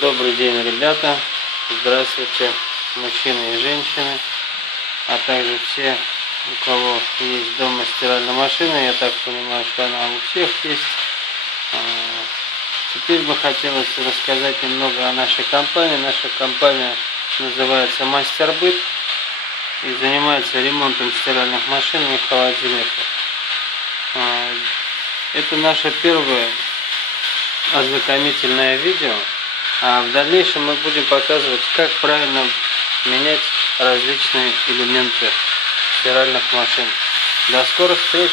Добрый день, ребята! Здравствуйте, мужчины и женщины, а также все, у кого есть дома стиральная машина. Я так понимаю, что она у всех есть. Теперь бы хотелось рассказать немного о нашей компании. Наша компания называется Мастербыт и занимается ремонтом стиральных машин и холодильников. Это наше первое ознакомительное видео. А в дальнейшем мы будем показывать, как правильно менять различные элементы стиральных машин. До скорых встреч!